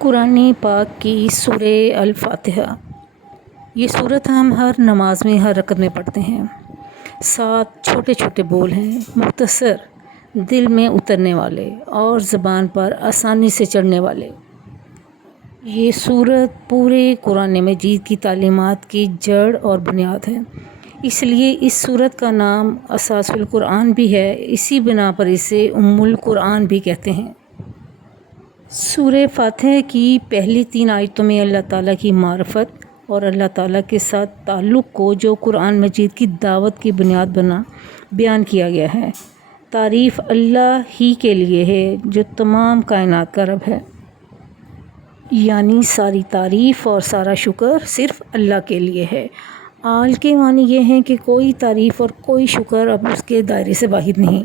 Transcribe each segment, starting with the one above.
قرآن پاک کی سورہ الفاتحہ، یہ سورت ہم ہر نماز میں ہر رکعت میں پڑھتے ہیں۔ 7 چھوٹے چھوٹے بول ہیں، مختصر، دل میں اترنے والے اور زبان پر آسانی سے چڑھنے والے۔ یہ سورت پورے قرآن مجید کی تعلیمات کی جڑ اور بنیاد ہے، اس لیے اس سورت کا نام اساس القرآن بھی ہے، اسی بنا پر اسے ام القرآن بھی کہتے ہیں۔ سورہ فاتحہ کی پہلی 3 آیتوں میں اللہ تعالیٰ کی معرفت اور اللہ تعالیٰ کے ساتھ تعلق کو جو قرآن مجید کی دعوت کی بنیاد بنا بیان کیا گیا ہے۔ تعریف اللہ ہی کے لیے ہے جو تمام کائنات کا رب ہے، یعنی ساری تعریف اور سارا شکر صرف اللہ کے لیے ہے۔ آل کے معنی یہ ہیں کہ کوئی تعریف اور کوئی شکر اب اس کے دائرے سے باہر نہیں۔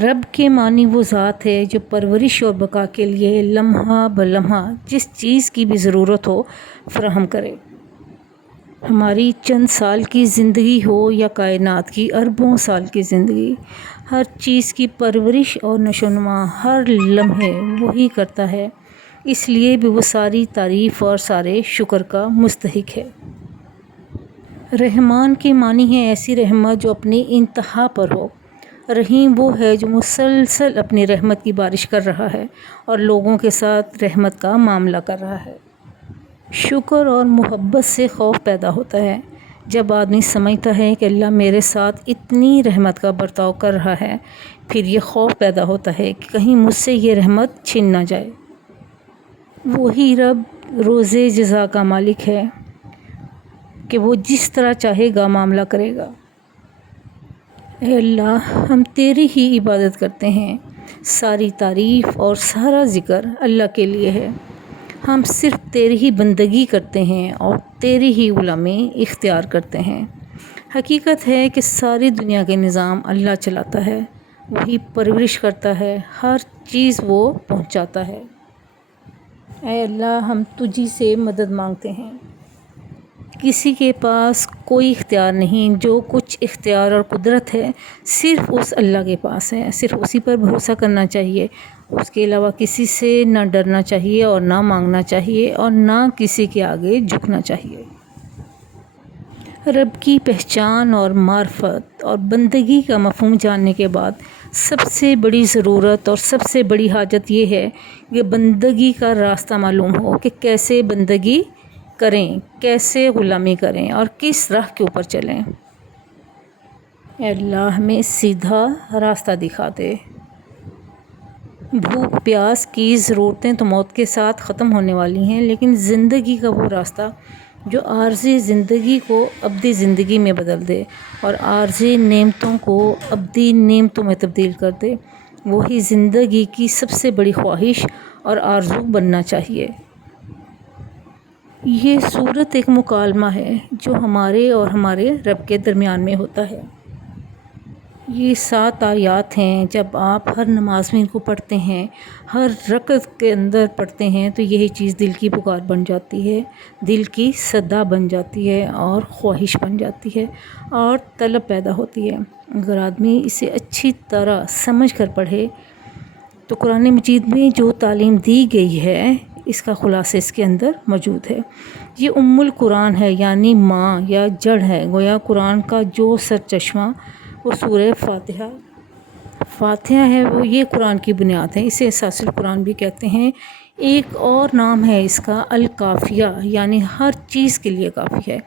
رب کے معنی وہ ذات ہے جو پرورش اور بقا کے لیے لمحہ بلمحہ جس چیز کی بھی ضرورت ہو فراہم کرے۔ ہماری چند سال کی زندگی ہو یا کائنات کی اربوں سال کی زندگی، ہر چیز کی پرورش اور نشو و نما ہر لمحے وہی کرتا ہے، اس لیے بھی وہ ساری تعریف اور سارے شکر کا مستحق ہے۔ رحمان کے معنی ہے ایسی رحمت جو اپنی انتہا پر ہو۔ رحیم وہ ہے جو مسلسل اپنی رحمت کی بارش کر رہا ہے اور لوگوں کے ساتھ رحمت کا معاملہ کر رہا ہے۔ شکر اور محبت سے خوف پیدا ہوتا ہے، جب آدمی سمجھتا ہے کہ اللہ میرے ساتھ اتنی رحمت کا برتاؤ کر رہا ہے، پھر یہ خوف پیدا ہوتا ہے کہ کہیں مجھ سے یہ رحمت چھن نہ جائے۔ وہی رب روز جزا کا مالک ہے کہ وہ جس طرح چاہے گا معاملہ کرے گا۔ اے اللہ، ہم تیری ہی عبادت کرتے ہیں، ساری تعریف اور سارا ذکر اللہ کے لیے ہے۔ ہم صرف تیری ہی بندگی کرتے ہیں اور تیری ہی غلامی اختیار کرتے ہیں۔ حقیقت ہے کہ ساری دنیا کے نظام اللہ چلاتا ہے، وہی پرورش کرتا ہے، ہر چیز وہ پہنچاتا ہے۔ اے اللہ، ہم تجھی سے مدد مانگتے ہیں۔ کسی کے پاس کوئی اختیار نہیں، جو کچھ اختیار اور قدرت ہے صرف اس اللہ کے پاس ہے، صرف اسی پر بھروسہ کرنا چاہیے، اس کے علاوہ کسی سے نہ ڈرنا چاہیے اور نہ مانگنا چاہیے اور نہ کسی کے آگے جھکنا چاہیے۔ رب کی پہچان اور معرفت اور بندگی کا مفہوم جاننے کے بعد سب سے بڑی ضرورت اور سب سے بڑی حاجت یہ ہے کہ بندگی کا راستہ معلوم ہو کہ کیسے بندگی کریں، کیسے غلامی کریں اور کس راہ کے اوپر چلیں۔ اے اللہ، ہمیں سیدھا راستہ دکھا دے۔ بھوک پیاس کی ضرورتیں تو موت کے ساتھ ختم ہونے والی ہیں، لیکن زندگی کا وہ راستہ جو عارضی زندگی کو ابدی زندگی میں بدل دے اور عارضی نعمتوں کو ابدی نعمتوں میں تبدیل کر دے، وہی زندگی کی سب سے بڑی خواہش اور آرزو بننا چاہیے۔ یہ سورت ایک مکالمہ ہے جو ہمارے اور ہمارے رب کے درمیان میں ہوتا ہے۔ یہ 7 آیات ہیں، جب آپ ہر نماز میں ان کو پڑھتے ہیں، ہر رکعت کے اندر پڑھتے ہیں، تو یہی چیز دل کی پکار بن جاتی ہے، دل کی صدا بن جاتی ہے اور خواہش بن جاتی ہے اور طلب پیدا ہوتی ہے۔ اگر آدمی اسے اچھی طرح سمجھ کر پڑھے تو قرآن مجید میں جو تعلیم دی گئی ہے اس کا خلاصہ اس کے اندر موجود ہے۔ یہ ام القرآن ہے، یعنی ماں یا جڑ ہے، گویا قرآن کا جو سرچشمہ وہ سورہ فاتحہ ہے، وہ یہ قرآن کی بنیاد ہے، اسے اساس القرآن بھی کہتے ہیں۔ ایک اور نام ہے اس کا الکافیہ، یعنی ہر چیز کے لیے کافی ہے۔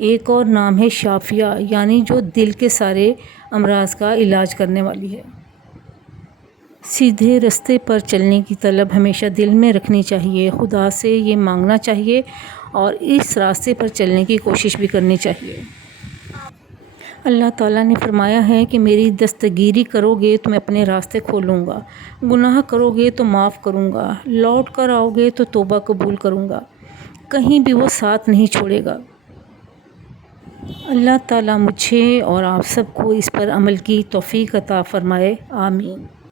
ایک اور نام ہے شافیہ، یعنی جو دل کے سارے امراض کا علاج کرنے والی ہے۔ سیدھے راستے پر چلنے کی طلب ہمیشہ دل میں رکھنی چاہیے، خدا سے یہ مانگنا چاہیے اور اس راستے پر چلنے کی کوشش بھی کرنی چاہیے۔ اللہ تعالیٰ نے فرمایا ہے کہ میری دستگیری کرو گے تو میں اپنے راستے کھولوں گا، گناہ کرو گے تو معاف کروں گا، لوٹ کر آؤ گے تو توبہ قبول کروں گا، کہیں بھی وہ ساتھ نہیں چھوڑے گا۔ اللہ تعالیٰ مجھے اور آپ سب کو اس پر عمل کی توفیق عطا فرمائے، آمین۔